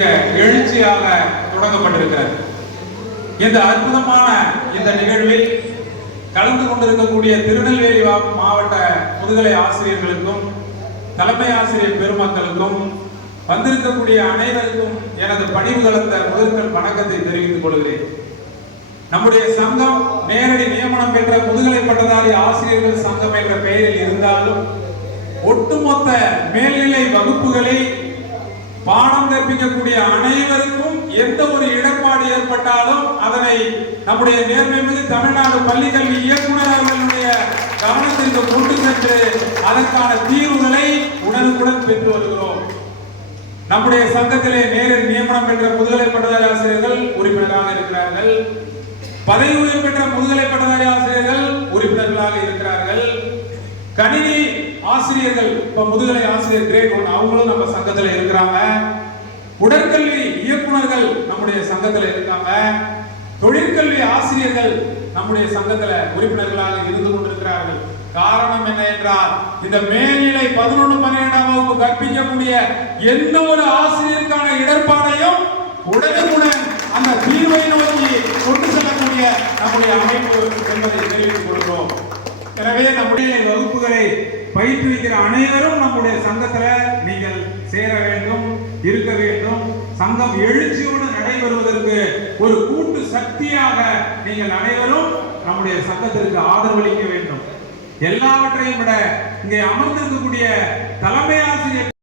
எழுச்சியாக தொடங்கப்பட்டிருக்கிறது. இந்த அற்புதமான இந்த நிகழ்வில் கலந்து கொண்டிருக்கக்கூடிய திருநெல்வேலி மாவட்ட முதுகலை ஆசிரியர்களுக்கும் தலைமை ஆசிரியர் பெருமக்களுக்கும் வந்திருக்கக்கூடிய அனைவருக்கும் எனது பணிவு கலந்த முதற்கண் வணக்கத்தை தெரிவித்துக் கொள்கிறேன். நம்முடைய சங்கம் நேரடி நியமனம் பெற்ற முதுகலை பட்டதாரி ஆசிரியர்கள் சங்கம் என்ற பெயரில் இருந்தாலும் ஒட்டுமொத்த மேல்நிலை வகுப்புகளை பாடம் கற்பிக்கக்கூடிய அனைவருக்கும் எந்த ஒரு இடர்பாடு ஏற்பட்டாலும் அதனை நம்முடைய நேர்மைமிகு தமிழ்நாடு பள்ளிக்கல்வி இயக்குனர் அவர்களுடைய கவனத்திற்கு கொண்டு சென்று அதற்கான தீர்வுகளை உடனுக்குடன் பெற்று வருகிறோம். நம்முடைய சங்கத்திலே நேரடி நியமனம் பெற்ற முதுகலை பட்டதாரி ஆசிரியர்கள் உறுப்பினராக இருக்கிறார்கள். பதவி உயர்வு பெற்ற முதுகலை பட்டதாரி ஆசிரியர்கள் உறுப்பினர்களாக இருக்கிறார்கள். கணினி ஆசிரியர்கள் இப்ப முதுகலை ஆசிரியர் கிரேட் 1 அவங்களும் நம்ம சங்கத்துல இருக்கிறாங்க. உடற்கல்வி இயக்குனர்கள் நம்முடைய சங்கத்துல இருக்காங்க. தொழிற்கல்வி ஆசிரியர்கள் நம்முடைய சங்கத்துல உறுப்பினர்களாக இருந்து கொண்டிருக்கிறார்கள். காரணம் என்ன என்றால் இந்த மேல்நிலை 11, 12ஆம் வகுப்பு கற்பிக்கக்கூடிய எந்த ஒரு ஆசிரியருக்கான இடர்பாடையும் உடனுக்குடன் அந்த தீர்வை நோக்கி கொண்டு செல்லக்கூடிய நம்முடைய அமைப்பு என்பதை தெரிவித்துக் கொள்கிறோம். எனவே நம்முடைய வகுப்புகளை பயிற்றுவிக்கிற அனைவரும் நம்முடைய சங்கத்துல நீங்கள் சேர வேண்டும், இருக்க வேண்டும். சங்கம் எழுச்சியோடு நடைபெறுவதற்கு ஒரு கூட்டு சக்தியாக நீங்கள் அனைவரும் நம்முடைய சங்கத்திற்கு ஆதரவளிக்க வேண்டும். எல்லாவற்றையும் விட இங்கே அமர்ந்திருக்கக்கூடிய தலைமை ஆசிரியர்